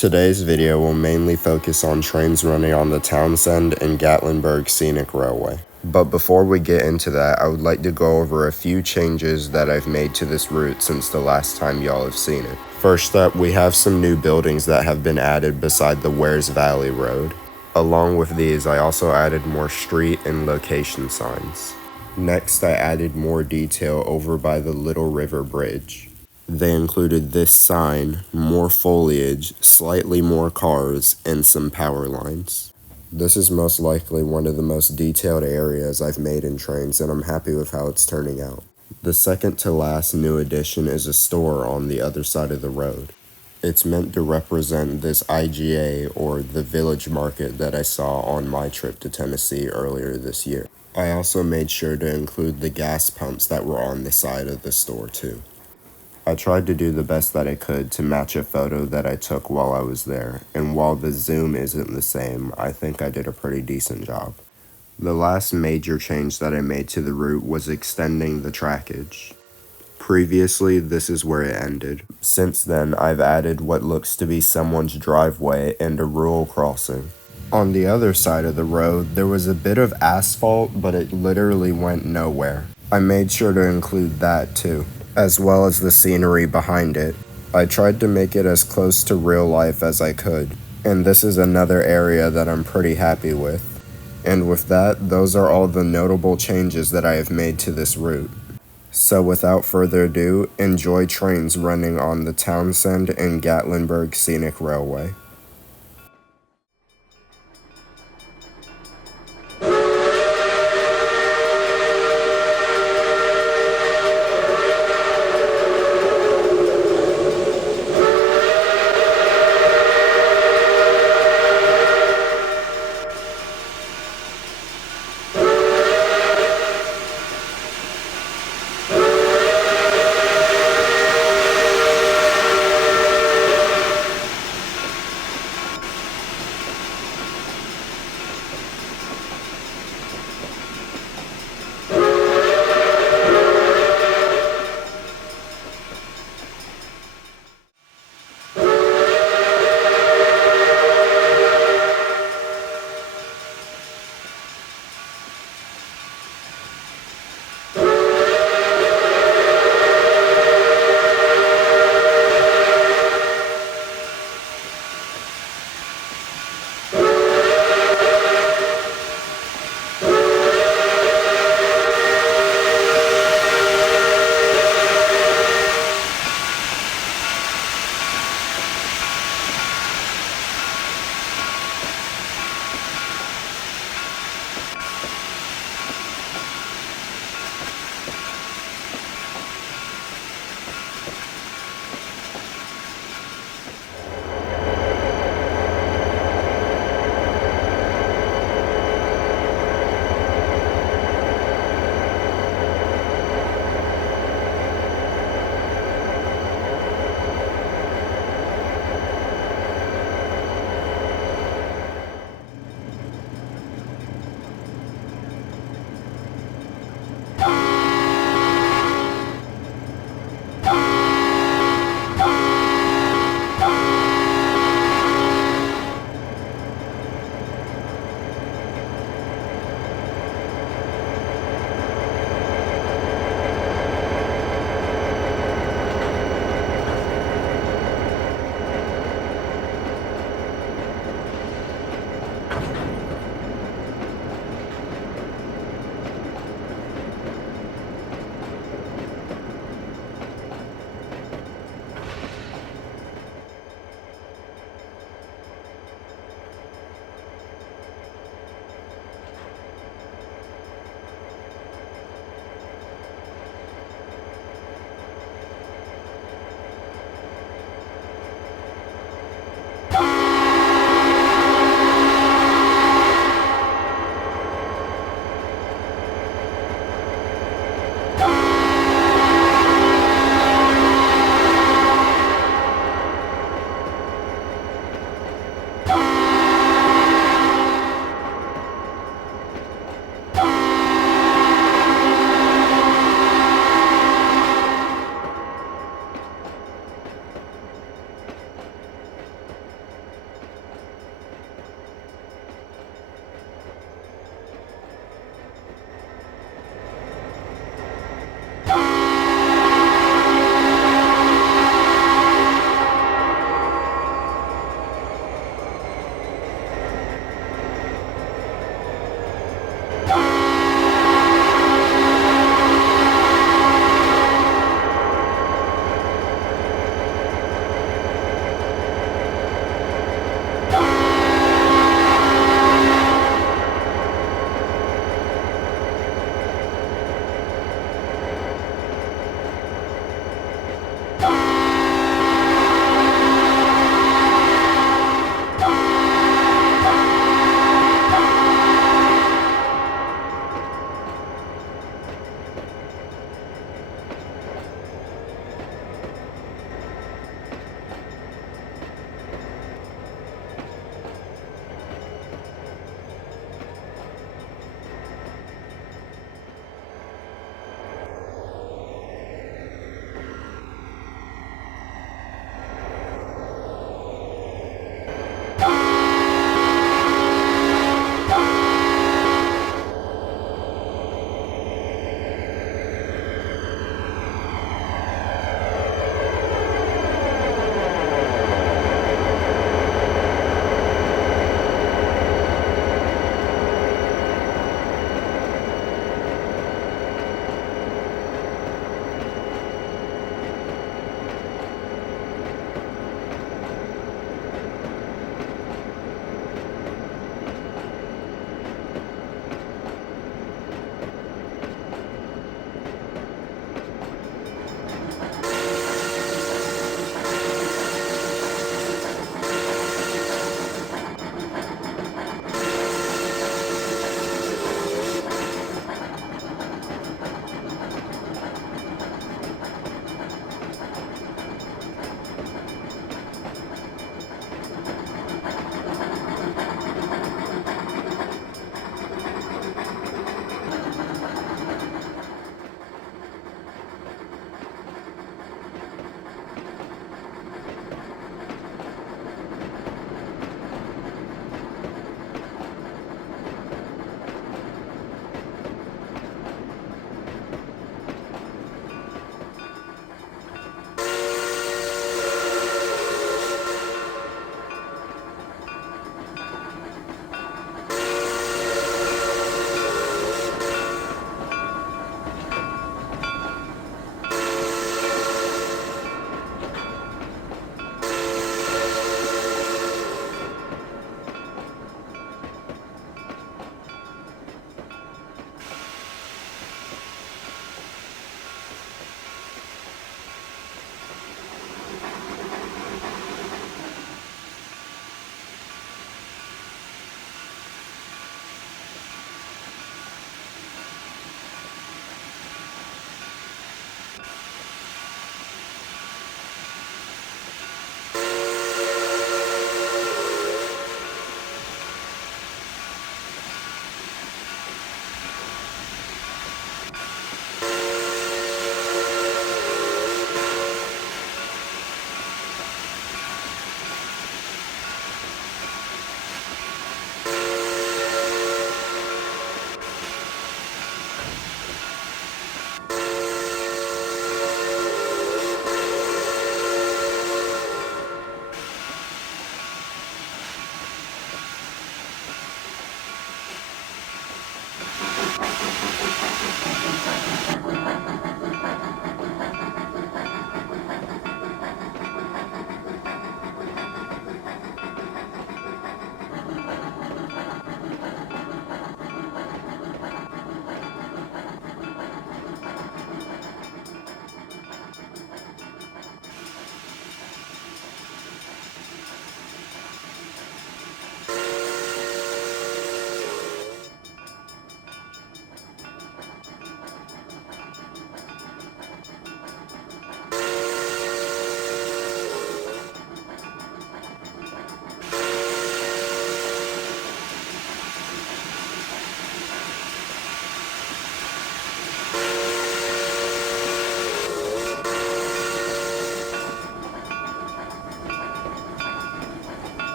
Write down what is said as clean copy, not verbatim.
Today's video will mainly focus on trains running on the Townsend and Gatlinburg Scenic Railway. But before we get into that, I would like to go over a few changes that I've made to this route since the last time y'all have seen it. First up, we have some new buildings that have been added beside the Wares Valley Road. Along with these, I also added more street and location signs. Next, I added more detail over by the Little River Bridge. They included this sign, more foliage, slightly more cars, and some power lines. This is most likely one of the most detailed areas I've made in Trainz, and I'm happy with how it's turning out. The second to last new addition is a store on the other side of the road. It's meant to represent this IGA, or the village market, that I saw on my trip to Tennessee earlier this year. I also made sure to include the gas pumps that were on the side of the store too. I tried to do the best that I could to match a photo that I took while I was there, and while the zoom isn't the same, I think I did a pretty decent job. The last major change that I made to the route was extending the trackage. Previously, this is where it ended. Since then, I've added what looks to be someone's driveway and a rural crossing. On the other side of the road, there was a bit of asphalt, but it literally went nowhere. I made sure to include that too, as well as the scenery behind it. I tried to make it as close to real life as I could, and this is another area that I'm pretty happy with. And with that, those are all the notable changes that I have made to this route. So without further ado, enjoy trains running on the Townsend and Gatlinburg Scenic Railway.